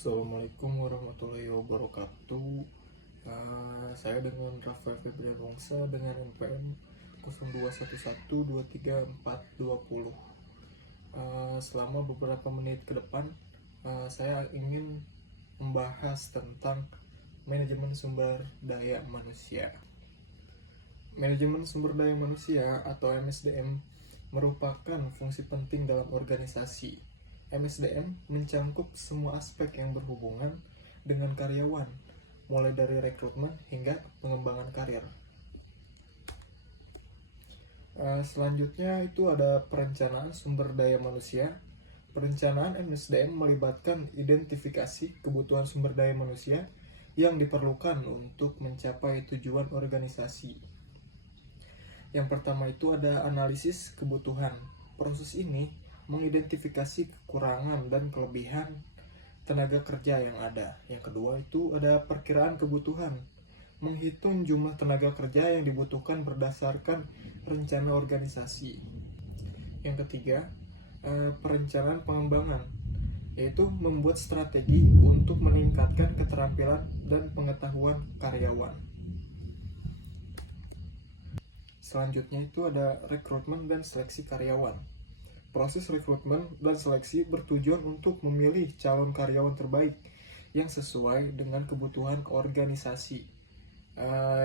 Assalamualaikum warahmatullahi wabarakatuh. Saya dengan Rafael Febrian Wongsa dengan NPM 0211234420. Selama beberapa menit ke depan, saya ingin membahas tentang manajemen sumber daya manusia. Manajemen sumber daya manusia atau MSDM merupakan fungsi penting dalam organisasi. MSDM mencangkup semua aspek yang berhubungan dengan karyawan, mulai dari rekrutmen hingga pengembangan karir. Selanjutnya itu ada perencanaan sumber daya manusia. Perencanaan MSDM melibatkan identifikasi kebutuhan sumber daya manusia yang diperlukan untuk mencapai tujuan organisasi. Yang pertama itu ada analisis kebutuhan. Proses ini mengidentifikasi kekurangan dan kelebihan tenaga kerja yang ada. Yang kedua itu ada perkiraan kebutuhan. Menghitung jumlah tenaga kerja yang dibutuhkan berdasarkan rencana organisasi. Yang ketiga, perencanaan pengembangan, yaitu membuat strategi untuk meningkatkan keterampilan dan pengetahuan karyawan. Selanjutnya itu ada rekrutmen dan seleksi karyawan. Proses rekrutmen dan seleksi bertujuan untuk memilih calon karyawan terbaik yang sesuai dengan kebutuhan organisasi.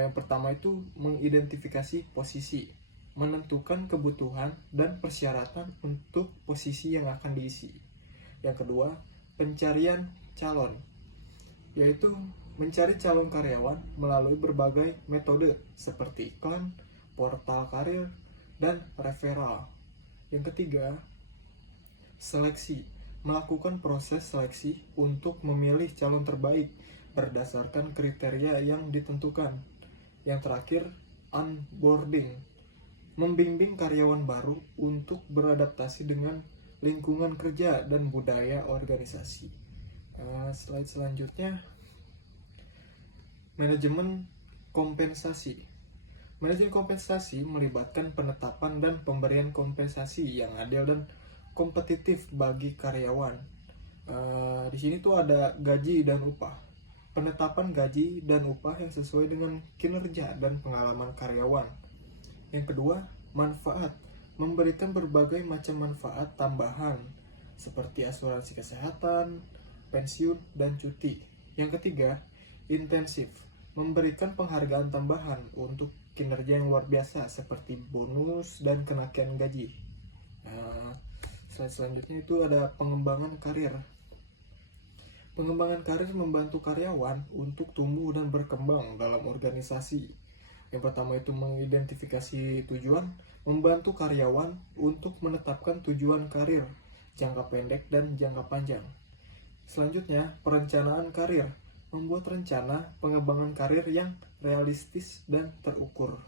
Yang pertama itu mengidentifikasi posisi, menentukan kebutuhan dan persyaratan untuk posisi yang akan diisi. Yang kedua, pencarian calon, yaitu mencari calon karyawan melalui berbagai metode seperti iklan, portal karir, dan referral. Yang ketiga, seleksi, melakukan proses seleksi untuk memilih calon terbaik berdasarkan kriteria yang ditentukan. Yang terakhir, onboarding, membimbing karyawan baru untuk beradaptasi dengan lingkungan kerja dan budaya organisasi. Slide selanjutnya, manajemen kompensasi. Manajemen kompensasi melibatkan penetapan dan pemberian kompensasi yang adil dan kompetitif bagi karyawan. Di sini tuh ada gaji dan upah. Penetapan gaji dan upah yang sesuai dengan kinerja dan pengalaman karyawan. Yang kedua, manfaat, memberikan berbagai macam manfaat tambahan seperti asuransi kesehatan, pensiun, dan cuti. Yang ketiga, intensif, memberikan penghargaan tambahan untuk kinerja yang luar biasa seperti bonus dan kenaikan gaji. Slide selanjutnya itu ada pengembangan karir. Pengembangan karir membantu karyawan untuk tumbuh dan berkembang dalam organisasi. Yang pertama itu mengidentifikasi tujuan, membantu karyawan untuk menetapkan tujuan karir jangka pendek dan jangka panjang. Selanjutnya, perencanaan karir, membuat rencana pengembangan karir yang realistis dan terukur.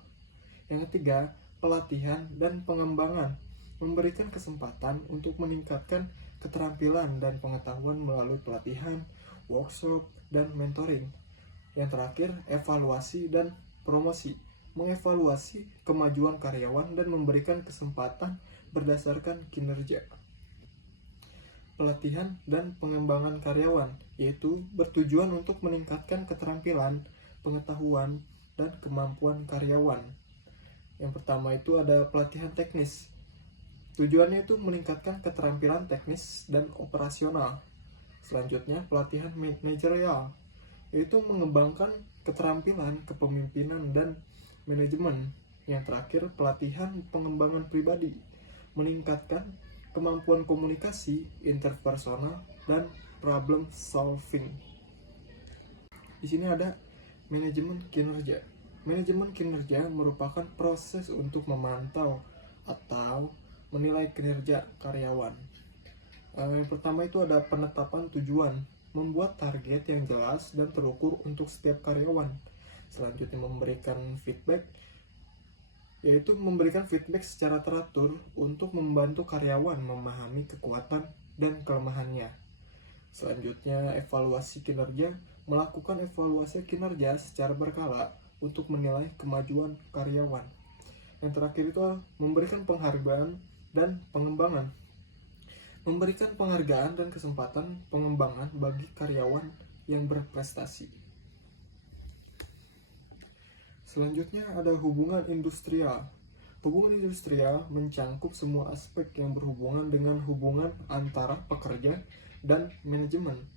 Yang ketiga, pelatihan dan pengembangan, memberikan kesempatan untuk meningkatkan keterampilan dan pengetahuan melalui pelatihan, workshop, dan mentoring. Yang terakhir, evaluasi dan promosi, mengevaluasi kemajuan karyawan dan memberikan kesempatan berdasarkan kinerja. Pelatihan dan pengembangan karyawan, yaitu bertujuan untuk meningkatkan keterampilan, pengetahuan, dan kemampuan karyawan. Yang pertama itu ada pelatihan teknis. Tujuannya itu meningkatkan keterampilan teknis dan operasional. Selanjutnya, pelatihan manajerial, yaitu mengembangkan keterampilan kepemimpinan dan manajemen. Yang terakhir, pelatihan pengembangan pribadi, meningkatkan kemampuan komunikasi, interpersonal, dan problem solving. Di sini ada manajemen kinerja. Manajemen kinerja merupakan proses untuk memantau atau menilai kinerja karyawan. Yang pertama itu ada penetapan tujuan, membuat target yang jelas dan terukur untuk setiap karyawan. Selanjutnya memberikan feedback, yaitu memberikan feedback secara teratur untuk membantu karyawan memahami kekuatan dan kelemahannya. Selanjutnya evaluasi kinerja, melakukan evaluasi kinerja secara berkala untuk menilai kemajuan karyawan. Yang terakhir itu memberikan penghargaan dan pengembangan. memberikan penghargaan dan kesempatan pengembangan bagi karyawan yang berprestasi. Selanjutnya ada hubungan industrial. Hubungan industrial mencangkup semua aspek yang berhubungan dengan hubungan antara pekerja dan manajemen,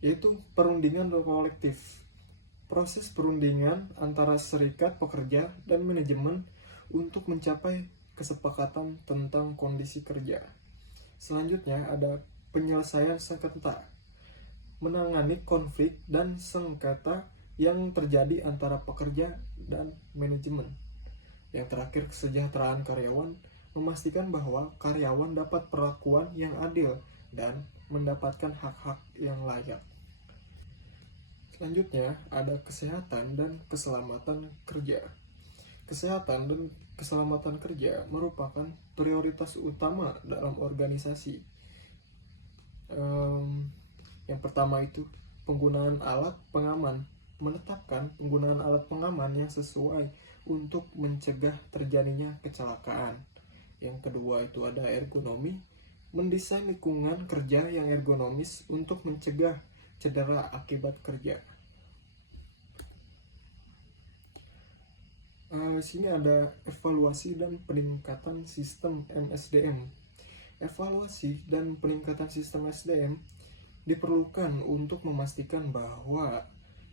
yaitu perundingan kolektif. Proses perundingan antara serikat pekerja dan manajemen untuk mencapai kesepakatan tentang kondisi kerja. Selanjutnya ada penyelesaian sengketa, menangani konflik dan sengketa yang terjadi antara pekerja dan manajemen. Yang terakhir, kesejahteraan karyawan, memastikan bahwa karyawan dapat perlakuan yang adil dan mendapatkan hak-hak yang layak. Selanjutnya ada kesehatan dan keselamatan kerja. Kesehatan dan keselamatan kerja merupakan prioritas utama dalam organisasi. Yang pertama itu penggunaan alat pengaman, menetapkan penggunaan alat pengaman yang sesuai untuk mencegah terjadinya kecelakaan. Yang kedua itu ada ergonomi, mendesain lingkungan kerja yang ergonomis untuk mencegah cedera akibat kerja. Di sini ada evaluasi dan peningkatan sistem MSDM. Evaluasi dan peningkatan sistem SDM diperlukan untuk memastikan bahwa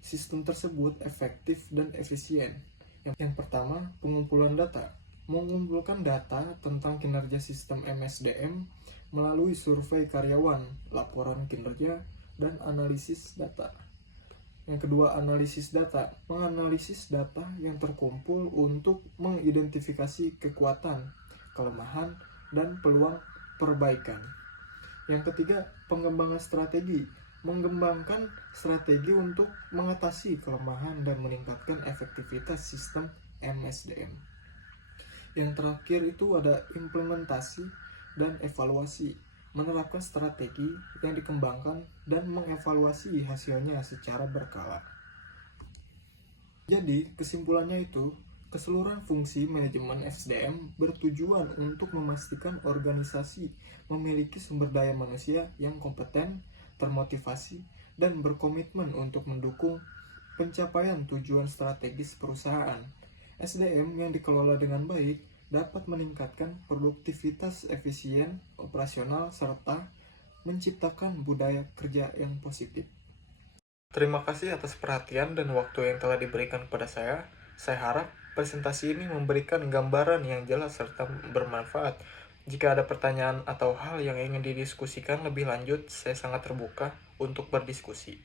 sistem tersebut efektif dan efisien. Yang pertama, pengumpulan data. Mengumpulkan data tentang kinerja sistem MSDM melalui survei karyawan, laporan kinerja, dan analisis data. Yang kedua, analisis data. Menganalisis data yang terkumpul untuk mengidentifikasi kekuatan, kelemahan, dan peluang perbaikan. Yang ketiga, pengembangan strategi. Mengembangkan strategi untuk mengatasi kelemahan dan meningkatkan efektivitas sistem MSDM. Yang terakhir itu ada implementasi dan evaluasi. Menerapkan strategi yang dikembangkan dan mengevaluasi hasilnya secara berkala. Jadi, kesimpulannya itu, keseluruhan fungsi manajemen SDM bertujuan untuk memastikan organisasi memiliki sumber daya manusia yang kompeten, termotivasi, dan berkomitmen untuk mendukung pencapaian tujuan strategis perusahaan. SDM yang dikelola dengan baik dapat meningkatkan produktivitas efisien, operasional, serta menciptakan budaya kerja yang positif. Terima kasih atas perhatian dan waktu yang telah diberikan kepada saya. Saya harap presentasi ini memberikan gambaran yang jelas serta bermanfaat. Jika ada pertanyaan atau hal yang ingin didiskusikan lebih lanjut, saya sangat terbuka untuk berdiskusi.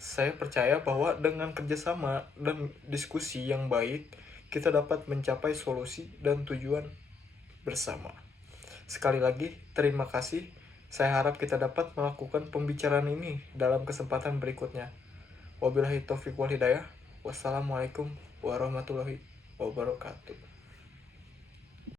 Saya percaya bahwa dengan kerjasama dan diskusi yang baik, kita dapat mencapai solusi dan tujuan bersama. Sekali lagi, terima kasih. Saya harap kita dapat melakukan pembicaraan ini dalam kesempatan berikutnya. Wabillahi taufiq wal hidayah. Wassalamualaikum warahmatullahi wabarakatuh.